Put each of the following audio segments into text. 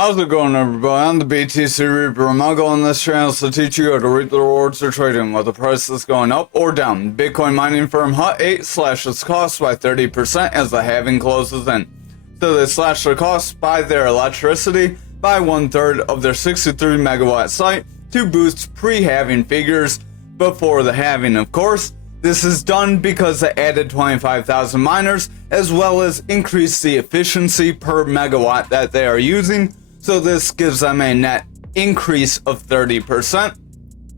How's it going, everybody? I'm the BTC Reaper. My goal on this channel is to teach you how to reap the rewards of trading, whether the price is going up or down. Bitcoin mining firm Hut 8 slashed its costs by 30% as the halving closes in. So they slashed their costs by their electricity by 1/3 of their 63 megawatt site to boost pre-halving figures before the halving, of course. This is done because they added 25,000 miners as well as increased the efficiency per megawatt that they are using. So this gives them a net increase of 30%.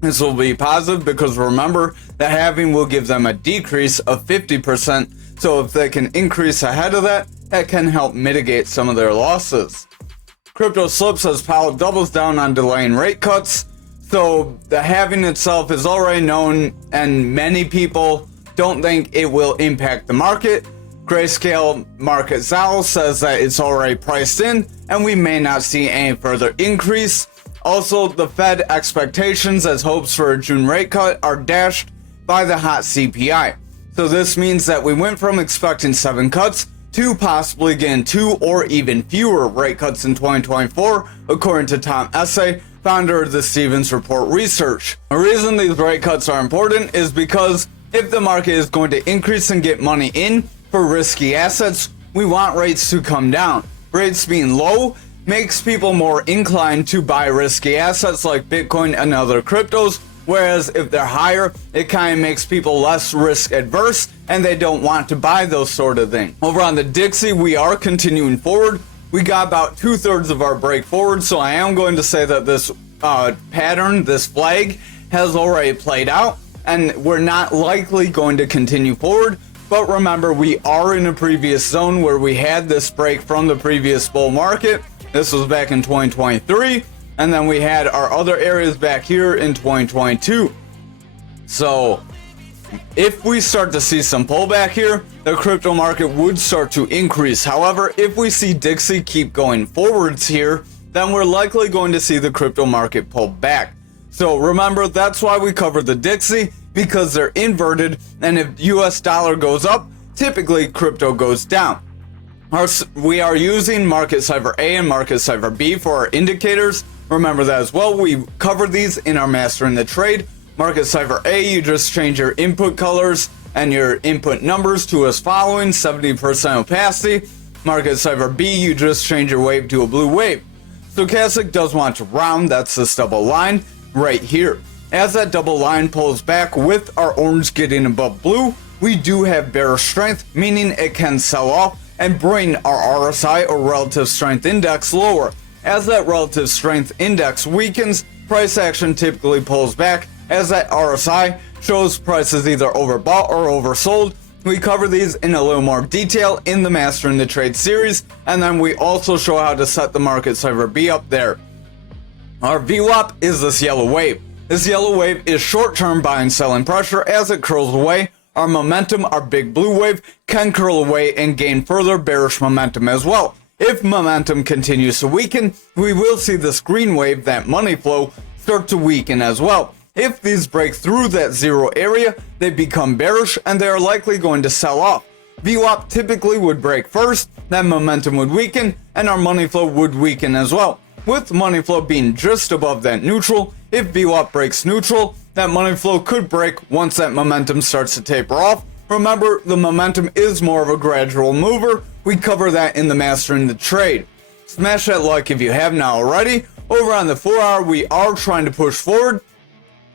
This will be positive because remember, the halving will give them a decrease of 50%. So if they can increase ahead of that, that can help mitigate some of their losses. Crypto slips as Powell doubles down on delaying rate cuts. So the halving itself is already known and many people don't think it will impact the market. Grayscale Market Zal says that it's already priced in and we may not see any further increase. Also, the Fed expectations as hopes for a June rate cut are dashed by the hot CPI. So this means that we went from expecting 7 cuts to possibly getting 2 or even fewer rate cuts in 2024, according to Tom Essay, founder of the Stevens Report Research. The reason these rate cuts are important is because if the market is going to increase and get money in for risky assets, we want rates to come down. Rates being low makes people more inclined to buy risky assets like Bitcoin and other cryptos, whereas if they're higher, it kind of makes people less risk adverse and they don't want to buy those sort of things. Over on the Dixie, we are continuing forward. We got about 2/3 of our break forward, so I am going to say that this pattern, this flag, has already played out, and we're not likely going to continue forward. But remember, we are in a previous zone where we had this break from the previous bull market. This was back in 2023, and then we had our other areas back here in 2022. So if we start to see some pullback here, the crypto market would start to increase. However, if we see Dixie keep going forwards here, then we're likely going to see the crypto market pull back. So remember, that's why we covered the Dixie, because they're inverted, and if US dollar goes up, typically crypto goes down. We are using Market Cipher A and Market Cipher B for our indicators. Remember that as well. We covered these in our Mastering the Trade. Market Cipher A, you just change your input colors and your input numbers to as following: 70% opacity. Market Cipher B, you just change your wave to a blue wave. Stochastic does want to round, that's this double line right here. As that double line pulls back with our orange getting above blue, we do have bearish strength, meaning it can sell off and bring our RSI or relative strength index lower. As that relative strength index weakens, price action typically pulls back as that RSI shows prices either overbought or oversold. We cover these in a little more detail in the Mastering the Trade series, and then we also show how to set the Market Cipher B up there. Our VWAP is this yellow wave. This yellow wave is short-term buying selling pressure. As it curls away, our momentum, our big blue wave, can curl away and gain further bearish momentum as well. If momentum continues to weaken, we will see this green wave, that money flow, start to weaken as well. If these break through that zero area, they become bearish and they are likely going to sell off. VWAP typically would break first, then momentum would weaken, and our money flow would weaken as well. With money flow being just above that neutral, if VWAP breaks neutral, that money flow could break once that momentum starts to taper off. Remember, the momentum is more of a gradual mover. We cover that in the Mastering the Trade. Smash that like if you have not already. Over on the 4-hour, we are trying to push forward.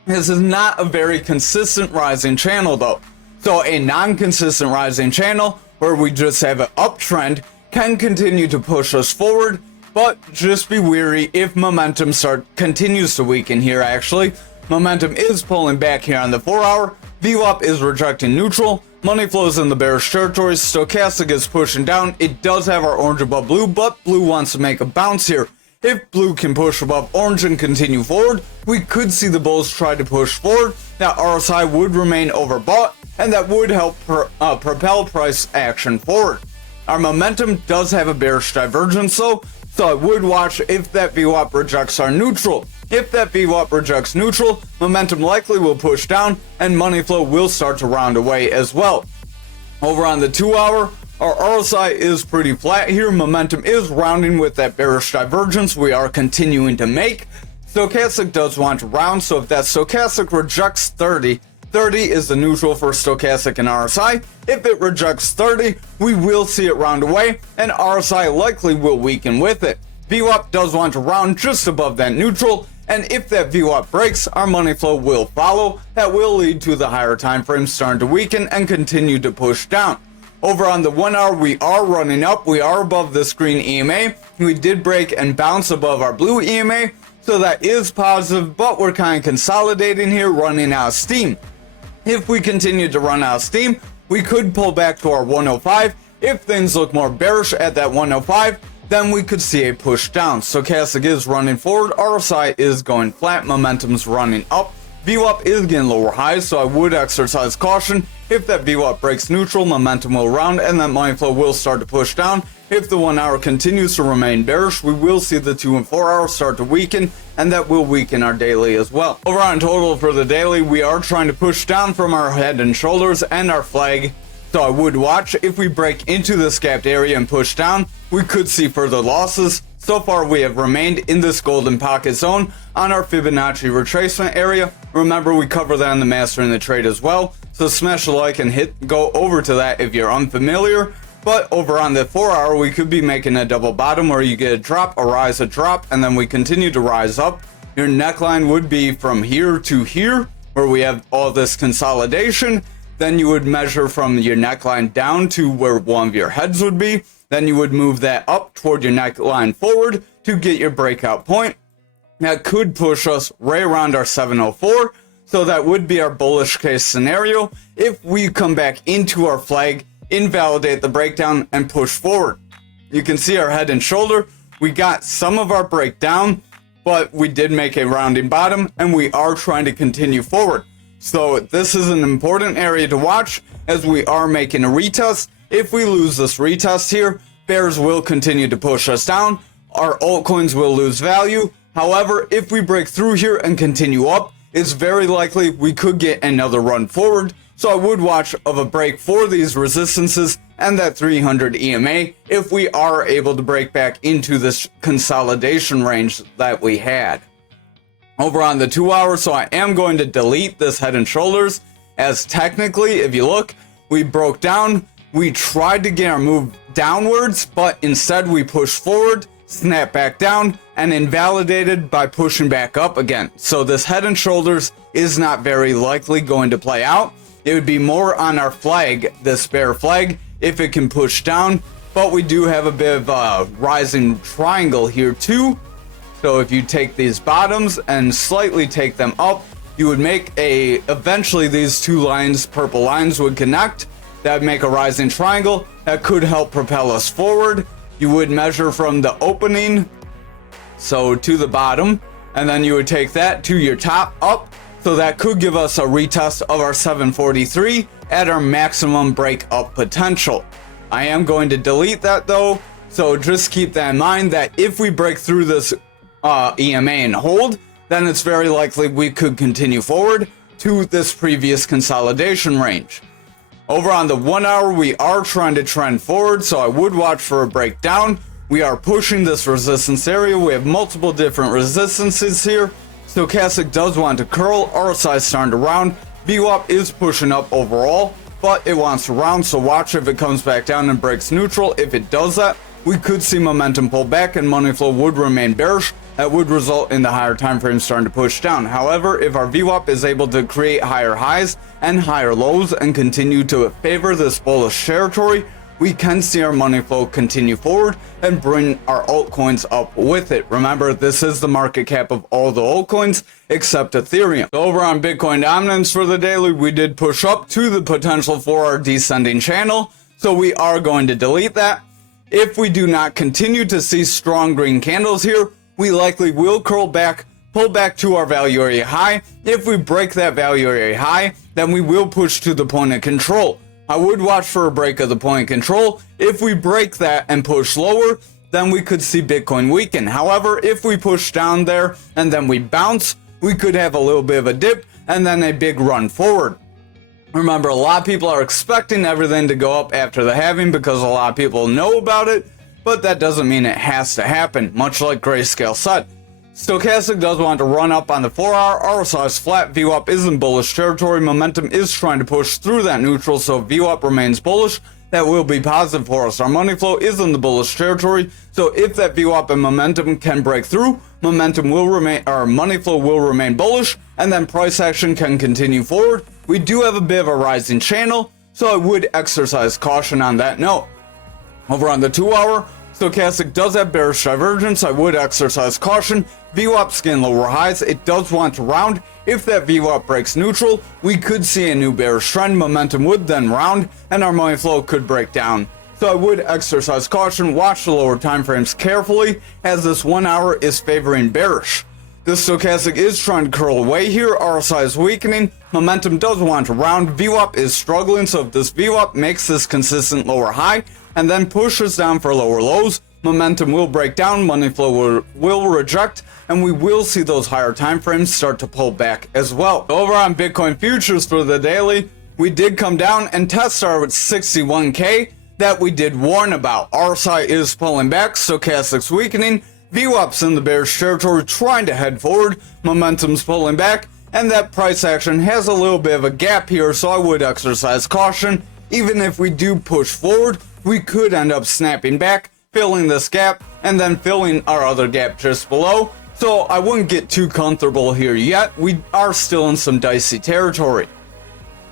This is not a very consistent rising channel though. So a non-consistent rising channel where we just have an uptrend can continue to push us forward. But just be wary if momentum continues to weaken here actually. Momentum is pulling back here on the 4-hour. VWAP is rejecting neutral. Money flows in the bearish territory. Stochastic is pushing down. It does have our orange above blue, but blue wants to make a bounce here. If blue can push above orange and continue forward, we could see the bulls try to push forward. That RSI would remain overbought, and that would help propel price action forward. Our momentum does have a bearish divergence though, so I would watch if that VWAP rejects our neutral. If that VWAP rejects neutral, momentum likely will push down and money flow will start to round away as well. Over on the 2-hour, Our RSI is pretty flat here. Momentum is rounding with that bearish divergence we are continuing to make. Stochastic does want to round, so if that stochastic rejects 30, 30 is the neutral for stochastic and RSI. If it rejects 30, we will see it round away, and RSI likely will weaken with it. VWAP does want to round just above that neutral, and if that VWAP breaks, our money flow will follow. That will lead to the higher time frame starting to weaken and continue to push down. Over on the 1 hour, we are running up. We are above this green EMA. We did break and bounce above our blue EMA, so that is positive, but we're kind of consolidating here, running out of steam. If we continue to run out of steam, we could pull back to our 105. If things look more bearish at that 105, then we could see a push down. Stochastic is running forward, RSI is going flat, momentum's running up. VWAP is getting lower highs, so I would exercise caution. If that VWAP breaks neutral, momentum will round and that money flow will start to push down. If the 1 hour continues to remain bearish, we will see the 2 and 4 hours start to weaken, and that will weaken our daily as well. Over on total for the daily, we are trying to push down from our head and shoulders and our flag. So I would watch. If we break into this gapped area and push down, we could see further losses. So far, we have remained in this golden pocket zone on our Fibonacci retracement area. Remember, we cover that in the Mastering the Trade as well. So smash a like and go over to that if you're unfamiliar. But over on the 4 hour, we could be making a double bottom where you get a drop, a rise, a drop, and then we continue to rise up. Your neckline would be from here to here, where we have all this consolidation. Then you would measure from your neckline down to where one of your heads would be. Then you would move that up toward your neckline forward to get your breakout point. That could push us right around our 704. So that would be our bullish case scenario. If we come back into our flag, invalidate the breakdown, and push forward. You can see our head and shoulder. We got some of our breakdown, but we did make a rounding bottom, and we are trying to continue forward. So this is an important area to watch as we are making a retest. If we lose this retest here, bears will continue to push us down. Our altcoins will lose value. However, if we break through here and continue up, it's very likely we could get another run forward. So I would watch of a break for these resistances and that 300 EMA if we are able to break back into this consolidation range that we had. Over on the 2 hour, so I am going to delete this head and shoulders, as technically, if you look, we broke down, we tried to get our move downwards, but instead we pushed forward, snapped back down, and invalidated by pushing back up again. So this head and shoulders is not very likely going to play out. It would be more on our flag, this bear flag, if it can push down, but we do have a bit of a rising triangle here too. So if you take these bottoms and slightly take them up, you would make eventually these two lines, purple lines, would connect. That would make a rising triangle. That could help propel us forward. You would measure from the opening, so to the bottom, and then you would take that to your top up. So that could give us a retest of our 743 at our maximum break up potential. I am going to delete that though. So just keep that in mind that if we break through this EMA and hold, then it's very likely we could continue forward to this previous consolidation range. Over on the 1 hour, we are trying to trend forward, so I would watch for a breakdown. We are pushing this resistance area. We have multiple different resistances here. Stochastic does want to curl, RSI starting to round. VWAP is pushing up overall, but it wants to round, so watch if it comes back down and breaks neutral. If it does that, we could see momentum pull back and money flow would remain bearish. That would result in the higher time frame starting to push down. However, if our VWAP is able to create higher highs and higher lows and continue to favor this bullish territory, we can see our money flow continue forward and bring our altcoins up with it. Remember, this is the market cap of all the altcoins except Ethereum. So over on Bitcoin dominance for the daily, we did push up to the potential for our descending channel. So we are going to delete that. If we do not continue to see strong green candles here, we likely will curl back, pull back to our value area high. If we break that value area high, then we will push to the point of control. I would watch for a break of the point of control. If we break that and push lower, then we could see Bitcoin weaken. However, if we push down there and then we bounce, we could have a little bit of a dip and then a big run forward. Remember, a lot of people are expecting everything to go up after the halving because a lot of people know about it, but that doesn't mean it has to happen, much like Grayscale said. Stochastic does want to run up on the 4-hour. RSI is flat. VWAP is in bullish territory. Momentum is trying to push through that neutral, so if VWAP remains bullish, that will be positive for us. Our money flow is in the bullish territory, so if that VWAP and momentum can break through, momentum will remain, our money flow will remain bullish, and then price action can continue forward. We do have a bit of a rising channel, so I would exercise caution on that note. Over on the 2-hour, Stochastic does have bearish divergence. I would exercise caution. VWAP skin lower highs. It does want to round. If that VWAP breaks neutral, we could see a new bearish trend. Momentum would then round, and our money flow could break down. So I would exercise caution. Watch the lower time frames carefully, as this 1 hour is favoring bearish. This stochastic is trying to curl away here. RSI is weakening. Momentum does want to round. VWAP is struggling, so if this VWAP makes this consistent lower high and then pushes down for lower lows, momentum will break down, money flow will reject, and we will see those higher time frames start to pull back as well. Over on Bitcoin futures for the daily, we did come down and test our 61K that we did warn about. RSI is pulling back, stochastic's weakening, VWAP's in the bearish territory trying to head forward, momentum's pulling back, and that price action has a little bit of a gap here, so I would exercise caution. Even if we do push forward, we could end up snapping back, filling this gap, and then filling our other gap just below. So I wouldn't get too comfortable here yet. We are still in some dicey territory.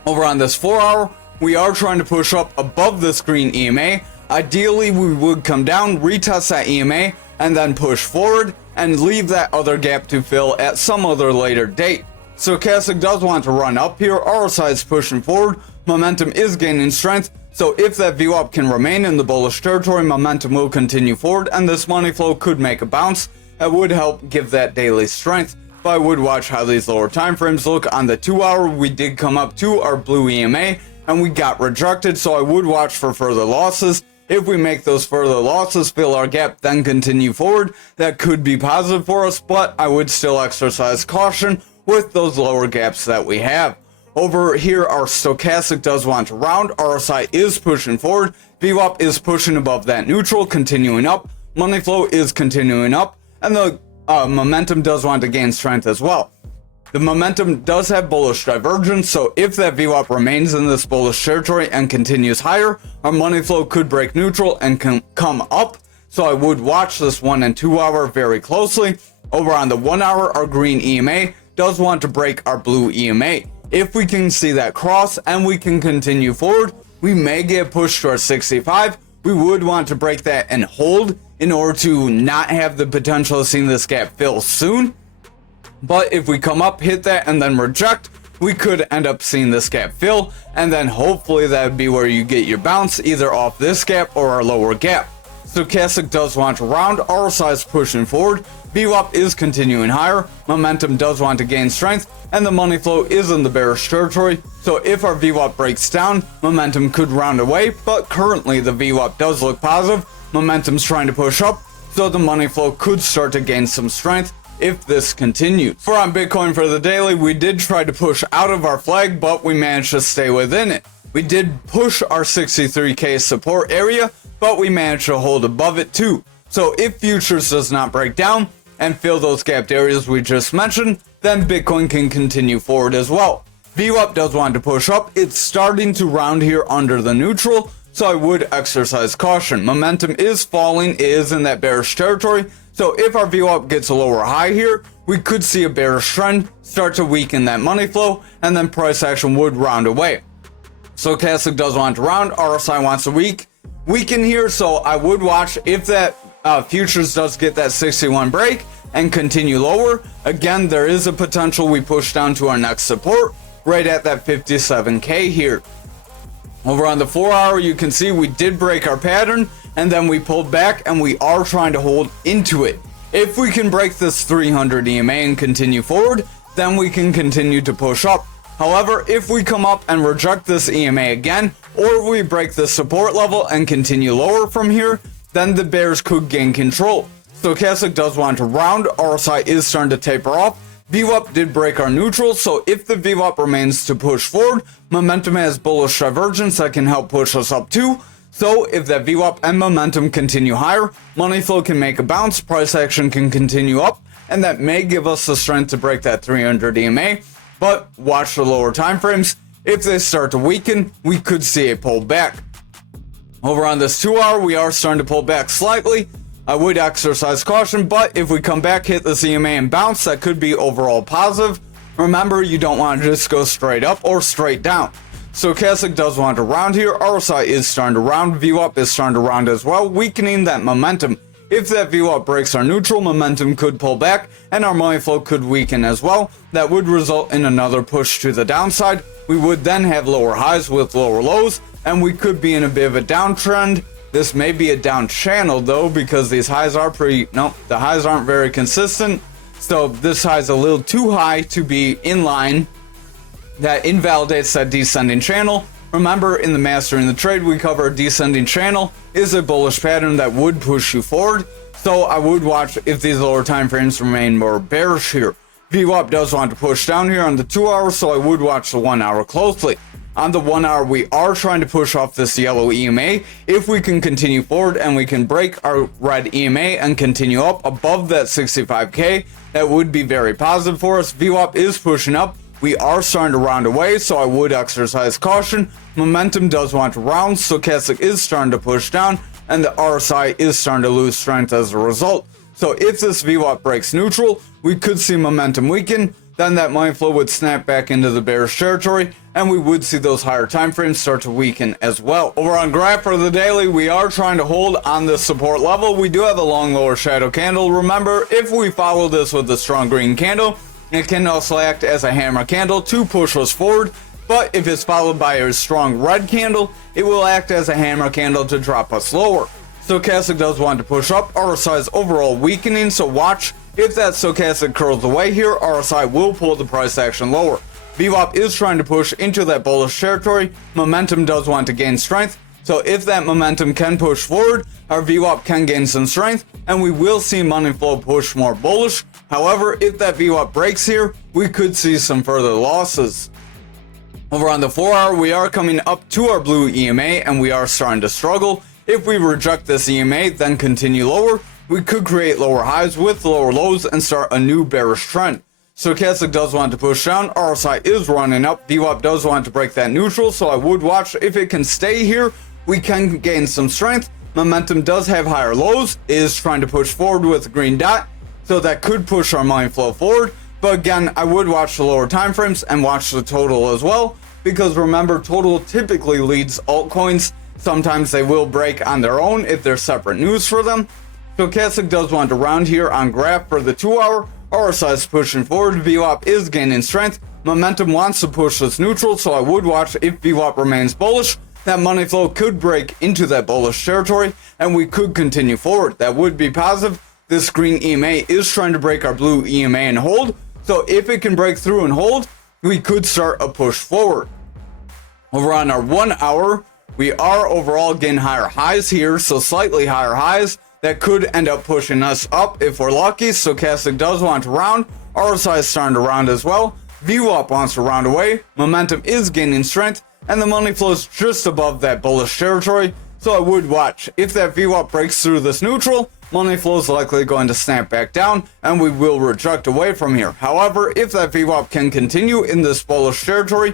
Over on this 4-hour, we are trying to push up above this green EMA. Ideally, we would come down, retest that EMA, and then push forward and leave that other gap to fill at some other later date. Stochastic does want to run up here. RSI is pushing forward. Momentum is gaining strength. So if that VWAP can remain in the bullish territory, momentum will continue forward, and this money flow could make a bounce. That would help give that daily strength. But I would watch how these lower time frames look. On the 2-hour, we did come up to our blue EMA, and we got rejected, so I would watch for further losses. If we make those further losses, fill our gap, then continue forward, that could be positive for us, but I would still exercise caution with those lower gaps that we have. Over here, our stochastic does want to round. RSI is pushing forward. VWAP is pushing above that neutral, continuing up. Money flow is continuing up, and the momentum does want to gain strength as well. The momentum does have bullish divergence, so if that VWAP remains in this bullish territory and continues higher, our money flow could break neutral and can come up. So I would watch this 1 and 2 hour very closely. Over on the 1 hour, our green EMA does want to break our blue EMA. If we can see that cross and we can continue forward, we may get pushed to our 65. We would want to break that and hold in order to not have the potential of seeing this gap fill soon. But if we come up, hit that, and then reject, we could end up seeing this gap fill, and then hopefully that would be where you get your bounce, either off this gap or our lower gap. Stochastic does want to round. RSI is pushing forward. VWAP is continuing higher. Momentum does want to gain strength, and the money flow is in the bearish territory. So if our VWAP breaks down, momentum could round away, but currently the VWAP does look positive. Momentum's trying to push up, so the money flow could start to gain some strength if this continues. For on Bitcoin for the daily, we did try to push out of our flag, but we managed to stay within it. We did push our 63K support area, but we managed to hold above it too. So if futures does not break down and fill those gapped areas we just mentioned, then Bitcoin can continue forward as well. VWAP does want to push up. It's starting to round here under the neutral, so I would exercise caution. Momentum is falling, it is in that bearish territory, so if our VWAP gets a lower high here, we could see a bearish trend start to weaken that money flow, and then price action would round away. Stochastic does want to round. RSI wants to weaken here, so I would watch if that futures does get that 61 break and continue lower. Again, there is a potential we push down to our next support right at that 57K here. Over on the 4 hour, you can see we did break our pattern, and then we pulled back, and we are trying to hold into it. If we can break this 300 EMA and continue forward, then we can continue to push up. However, if we come up and reject this EMA again, or we break the support level and continue lower from here, then the bears could gain control. Stochastic does want to round. RSI is starting to taper off. VWAP did break our neutral, so if the VWAP remains to push forward, momentum has bullish divergence that can help push us up too. So if that VWAP and momentum continue higher, money flow can make a bounce, price action can continue up, and that may give us the strength to break that 300 EMA. But watch the lower time frames. If they start to weaken, we could see a pullback. Over on this 2 hour, we are starting to pull back slightly. I would exercise caution, but if we come back, hit the EMA and bounce, that could be overall positive. Remember, you don't want to just go straight up or straight down. Stochastic does want to round here. RSI is starting to round. VWAP is starting to round as well, weakening that momentum. If that VWAP breaks our neutral, momentum could pull back and our money flow could weaken as well. That would result in another push to the downside. We would then have lower highs with lower lows, and we could be in a bit of a downtrend. This may be a down channel though, because these highs are the highs aren't very consistent. So this high is a little too high to be in line. That invalidates that descending channel. Remember, in the Mastering the Trade, we cover a descending channel is a bullish pattern that would push you forward. So I would watch if these lower time frames remain more bearish here. VWAP does want to push down here on the 2 hour, so I would watch the 1 hour closely. On the 1 hour, we are trying to push off this yellow EMA. If we can continue forward and we can break our red EMA and continue up above that 65K, that would be very positive for us. VWAP is pushing up. We are starting to round away, so I would exercise caution. Momentum does want to round, stochastic is starting to push down, and the RSI is starting to lose strength as a result. So if this VWAP breaks neutral, we could see momentum weaken. Then that money flow would snap back into the bearish territory, and we would see those higher time frames start to weaken as well. Over on graph for the daily, we are trying to hold on this support level. We do have a long lower shadow candle. Remember, if we follow this with a strong green candle, it can also act as a hammer candle to push us forward. But if it's followed by a strong red candle, it will act as a hammer candle to drop us lower. Stochastic does want to push up. RSI is overall weakening, so watch. If that stochastic curls away here, RSI will pull the price action lower. VWAP is trying to push into that bullish territory. Momentum does want to gain strength. So if that momentum can push forward, our VWAP can gain some strength, and we will see money flow push more bullish. However, if that VWAP breaks here, we could see some further losses. Over on the 4 hour, we are coming up to our blue EMA, and we are starting to struggle. If we reject this EMA, then continue lower, we could create lower highs with lower lows and start a new bearish trend. Stochastic does want to push down. RSI is running up. VWAP does want to break that neutral, so I would watch. If it can stay here, we can gain some strength. Momentum does have higher lows, is trying to push forward with a green dot, so that could push our money flow forward. But again, I would watch the lower time frames and watch the total as well, because remember, total typically leads altcoins. Sometimes they will break on their own if there's separate news for them. Stochastic does want to round here on graph for the 2 hour. RSI is pushing forward. VWAP is gaining strength. Momentum wants to push this neutral, so I would watch if VWAP remains bullish. That money flow could break into that bullish territory, and we could continue forward. That would be positive. This green EMA is trying to break our blue EMA and hold. So if it can break through and hold, we could start a push forward. Over on our 1 hour, we are overall getting higher highs here, so slightly higher highs. That could end up pushing us up if we're lucky. Stochastic does want to round. RSI is starting to round as well. VWAP wants to round away. Momentum is gaining strength, and the money flows just above that bullish territory. So I would watch. If that VWAP breaks through this neutral, money flow is likely going to snap back down, and we will reject away from here. However, if that VWAP can continue in this bullish territory,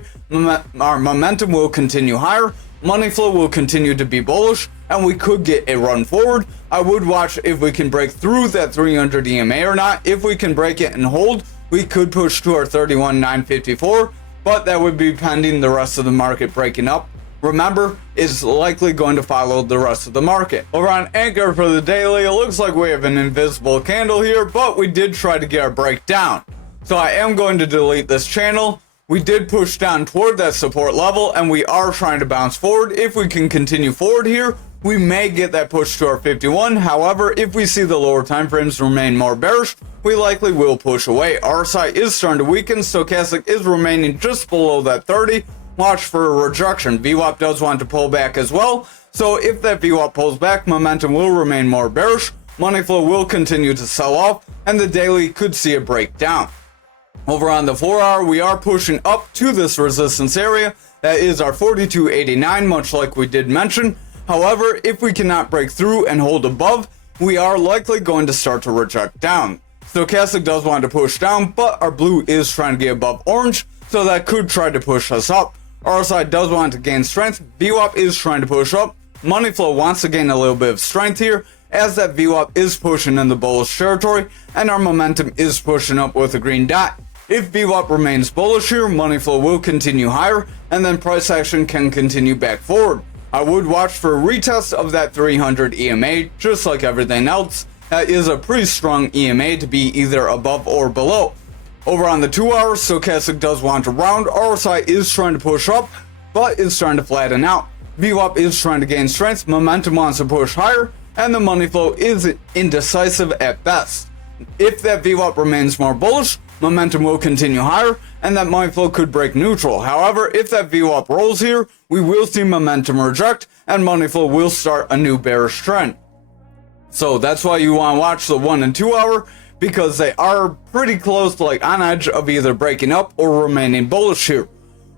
our momentum will continue higher. Money flow will continue to be bullish, and we could get a run forward. I would watch if we can break through that 300 EMA or not. If we can break it and hold, we could push to our 31,954, but that would be pending the rest of the market breaking up. Remember, it's likely going to follow the rest of the market. Over on ankr for the daily, it looks like we have an invisible candle here, but we did try to get our breakdown. So I am going to delete this channel. We did push down toward that support level, and we are trying to bounce forward. If we can continue forward here, we may get that push to our 51. However, if we see the lower time frames remain more bearish, we likely will push away. RSI is starting to weaken. Stochastic is remaining just below that 30. Watch for a rejection. VWAP does want to pull back as well. So if that VWAP pulls back, momentum will remain more bearish. Money flow will continue to sell off, and the daily could see a breakdown. Over on the 4-hour, we are pushing up to this resistance area. That is our 42.89, much like we did mention. However, if we cannot break through and hold above, we are likely going to start to reject down. Stochastic does want to push down, but our blue is trying to get above orange, so that could try to push us up. RSI does want to gain strength. VWAP is trying to push up. Money flow wants to gain a little bit of strength here, as that VWAP is pushing in the bullish territory, and our momentum is pushing up with a green dot. If VWAP remains bullish here, money flow will continue higher, and then price action can continue back forward. I would watch for a retest of that 300 EMA, just like everything else. That is a pretty strong EMA to be either above or below. Over on the 2-hour, Stochastic does want to round. RSI is trying to push up, but it's trying to flatten out. VWAP is trying to gain strength, momentum wants to push higher, and the money flow is indecisive at best. If that VWAP remains more bullish, momentum will continue higher, and that money flow could break neutral. However, if that VWAP rolls here, we will see momentum reject, and money flow will start a new bearish trend. So that's why you want to watch the 1 and 2 hour, because they are pretty close to like on edge of either breaking up or remaining bullish here.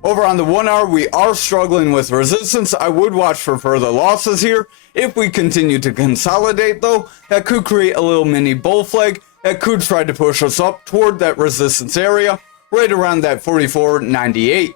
Over on the 1 hour, we are struggling with resistance. I would watch for further losses here. If we continue to consolidate though, that could create a little mini bull flag that could try to push us up toward that resistance area, right around that 44.98.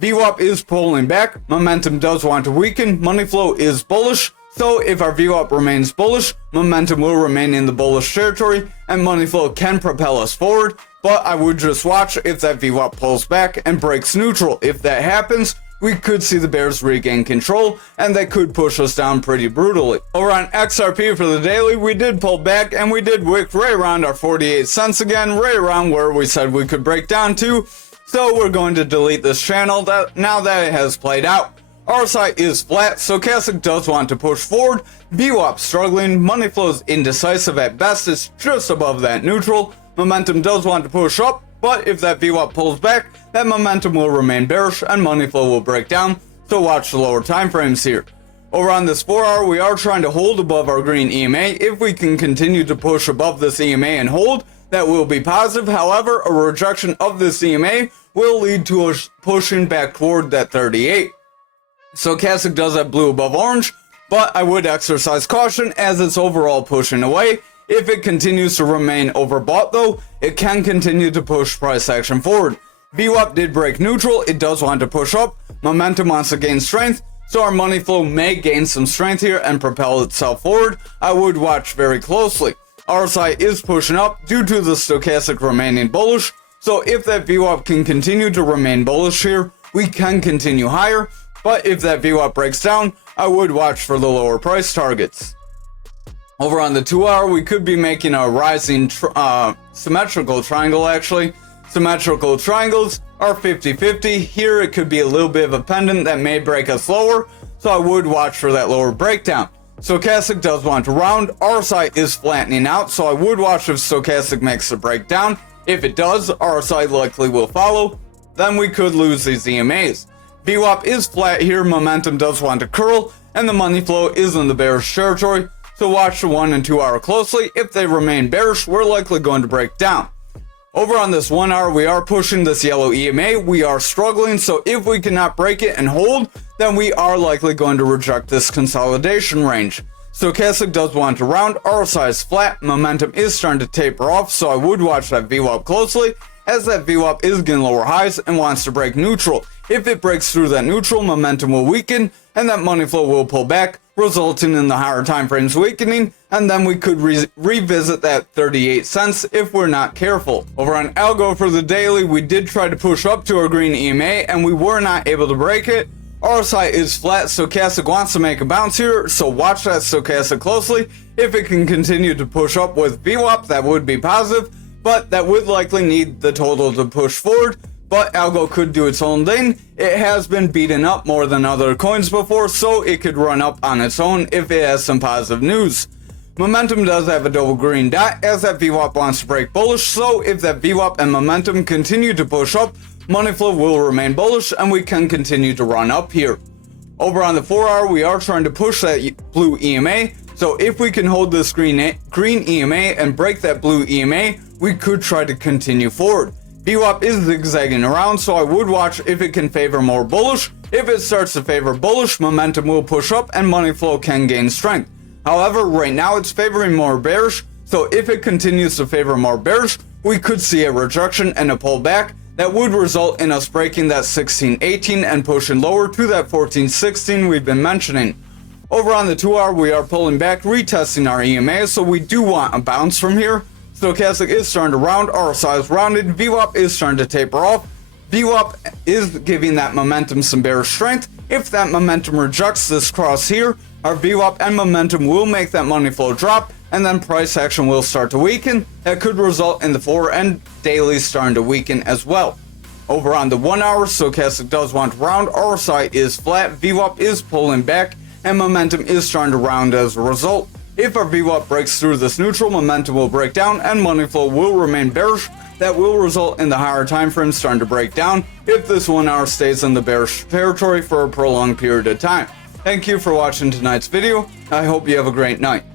VWAP is pulling back, momentum does want to weaken, money flow is bullish, so if our VWAP remains bullish, momentum will remain in the bullish territory, and money flow can propel us forward, but I would just watch if that VWAP pulls back and breaks neutral. If that happens, we could see the bears regain control, and that could push us down pretty brutally. Over on XRP for the daily, we did pull back, and we did wick right around our 48 cents again, right around where we said we could break down to. So we're going to delete this channel now that it has played out. RSI is flat, Stochastic does want to push forward, VWAP struggling, money flow is indecisive at best, it's just above that neutral, momentum does want to push up, but if that VWAP pulls back, that momentum will remain bearish and money flow will break down, so watch the lower time frames here. Over on this 4-hour, we are trying to hold above our green EMA. If we can continue to push above this EMA and hold, that will be positive. However, a rejection of this EMA will lead to us pushing back toward that 38. Stochastic does have blue above orange, but I would exercise caution as it's overall pushing away. If it continues to remain overbought though, it can continue to push price action forward. VWAP did break neutral, it does want to push up, momentum wants to gain strength, so our money flow may gain some strength here and propel itself forward. I would watch very closely. RSI is pushing up due to the Stochastic remaining bullish, so if that VWAP can continue to remain bullish here, we can continue higher, but if that VWAP breaks down, I would watch for the lower price targets. Over on the 2-hour, we could be making a rising symmetrical triangle actually. Symmetrical triangles are 50-50. Here it could be a little bit of a pendant that may break us lower, so I would watch for that lower breakdown. Stochastic does want to round, RSI is flattening out, so I would watch if Stochastic makes a breakdown. If it does, RSI likely will follow, then we could lose these EMAs. VWAP is flat here, momentum does want to curl, and the money flow is in the bearish territory, so watch the 1 and 2 hour closely. If they remain bearish, we're likely going to break down. Over on this 1 hour, we are pushing this yellow EMA, we are struggling, so if we cannot break it and hold, then we are likely going to reject this consolidation range. Stochastic does want to round, RSI is flat, momentum is starting to taper off, so I would watch that VWAP closely, as that VWAP is getting lower highs and wants to break neutral. If it breaks through that neutral, momentum will weaken, and that money flow will pull back, resulting in the higher time frames weakening, and then we could revisit that 38 cents if we're not careful. Over on algo for the daily, we did try to push up to our green EMA, and we were not able to break it. RSI is flat, Stochastic wants to make a bounce here, so watch that Stochastic closely. If it can continue to push up with VWAP, that would be positive, but that would likely need the total to push forward. But algo could do its own thing. It has been beaten up more than other coins before, so it could run up on its own if it has some positive news. Momentum does have a double green dot as that VWAP wants to break bullish, so if that VWAP and momentum continue to push up, money flow will remain bullish and we can continue to run up here. Over on the 4 hour, we are trying to push that blue EMA, so if we can hold this green EMA and break that blue EMA, we could try to continue forward. VWAP is zigzagging around, so I would watch if it can favor more bullish. If it starts to favor bullish, momentum will push up and money flow can gain strength. However, right now it's favoring more bearish, so if it continues to favor more bearish, we could see a rejection and a pullback that would result in us breaking that 1618 and pushing lower to that 1416 we've been mentioning. Over on the 2-hour, we are pulling back, retesting our EMA, so we do want a bounce from here. Stochastic is starting to round, RSI is rounded, VWAP is starting to taper off. VWAP is giving that momentum some bearish strength. If that momentum rejects this cross here, our VWAP and momentum will make that money flow drop, and then price action will start to weaken. That could result in the 4 and daily starting to weaken as well. Over on the 1-hour, Stochastic does want to round, RSI is flat, VWAP is pulling back, and momentum is starting to round as a result. If our VWAP breaks through this neutral, momentum will break down and money flow will remain bearish. That will result in the higher time frame starting to break down if this 1-hour stays in the bearish territory for a prolonged period of time. Thank you for watching tonight's video. I hope you have a great night.